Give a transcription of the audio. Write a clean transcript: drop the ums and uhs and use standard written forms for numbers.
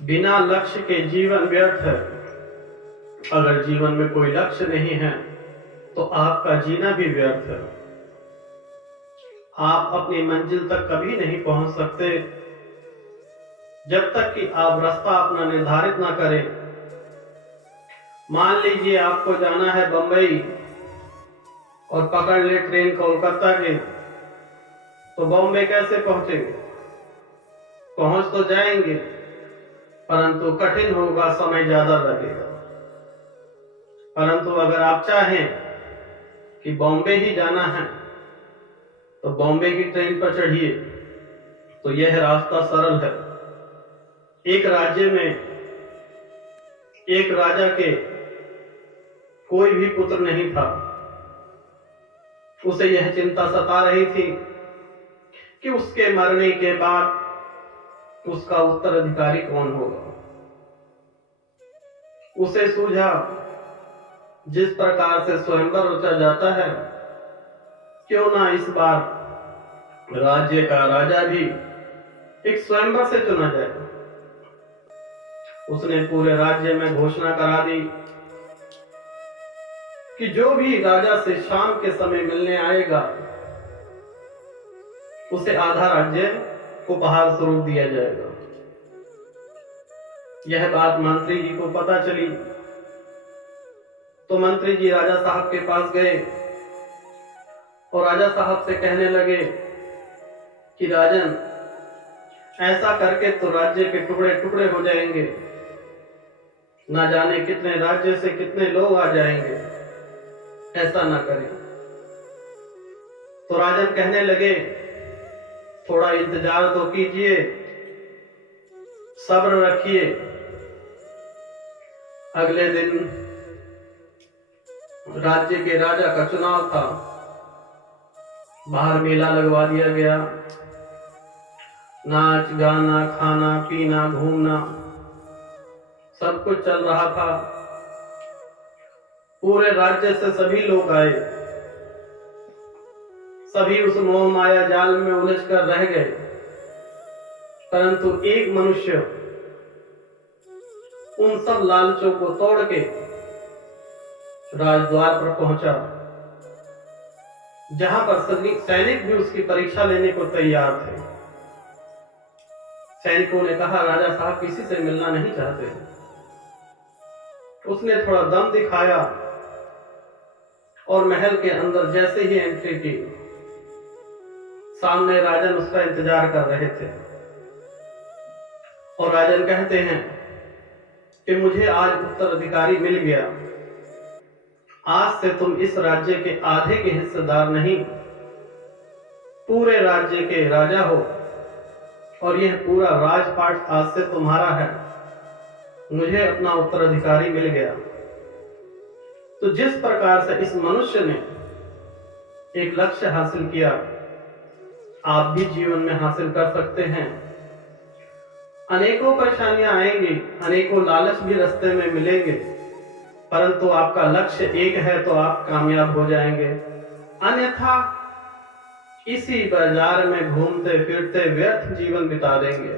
बिना लक्ष्य के जीवन व्यर्थ है। अगर जीवन में कोई लक्ष्य नहीं है तो आपका जीना भी व्यर्थ है। आप अपनी मंजिल तक कभी नहीं पहुंच सकते जब तक कि आप रास्ता अपना निर्धारित ना करें। मान लीजिए आपको जाना है बंबई और पकड़ ले ट्रेन कोलकाता के, तो बॉम्बे कैसे पहुंचेंगे? पहुंच तो जाएंगे परंतु कठिन होगा, समय ज्यादा लगेगा। परंतु अगर आप चाहें कि बॉम्बे ही जाना है तो बॉम्बे की ट्रेन पर चढ़िए, तो यह रास्ता सरल है। एक राज्य में एक राजा के कोई भी पुत्र नहीं था। उसे यह चिंता सता रही थी कि उसके मरने के बाद उसका उत्तराधिकारी कौन होगा। उसे सूझा जिस प्रकार से स्वयंवर रचा जाता है, क्यों ना इस बार राज्य का राजा भी एक स्वयंवर से चुना जाए। उसने पूरे राज्य में घोषणा करा दी कि जो भी राजा से शाम के समय मिलने आएगा उसे आधा राज्य उपहार स्वरूप दिया जाएगा। यह बात मंत्री जी को पता चली तो मंत्री जी राजा साहब के पास गए और राजा साहब से कहने लगे कि राजन, ऐसा करके तो राज्य के टुकड़े टुकड़े हो जाएंगे, ना जाने कितने राज्य से कितने लोग आ जाएंगे, ऐसा ना करें। तो राजन कहने लगे, थोड़ा इंतजार तो कीजिए, सब्र रखिए। अगले दिन राज्य के राजा का चुनाव था। बाहर मेला लगवा दिया गया। नाच गाना खाना पीना घूमना सब कुछ चल रहा था। पूरे राज्य से सभी लोग आए। सभी उस मोह माया जाल में उलझ कर रह गए। परंतु एक मनुष्य उन सब लालचों को तोड़ के राजद्वार पर पहुंचा, जहां पर सैनिक भी उसकी परीक्षा लेने को तैयार थे। सैनिकों ने कहा, राजा साहब किसी से मिलना नहीं चाहते। उसने थोड़ा दम दिखाया और महल के अंदर जैसे ही एंट्री की, सामने राजन उसका इंतजार कर रहे थे। और राजन कहते हैं कि मुझे आज उत्तराधिकारी मिल गया। आज से तुम इस राज्य के आधे के हिस्सेदार नहीं, पूरे राज्य के राजा हो और यह पूरा राजपाट आज से तुम्हारा है। मुझे अपना उत्तराधिकारी मिल गया। तो जिस प्रकार से इस मनुष्य ने एक लक्ष्य हासिल किया, आप भी जीवन में हासिल कर सकते हैं। अनेकों परेशानियां आएंगी, अनेकों लालच भी रास्ते में मिलेंगे, परंतु आपका लक्ष्य एक है तो आप कामयाब हो जाएंगे। अन्यथा इसी बाजार में घूमते फिरते व्यर्थ जीवन बिता देंगे।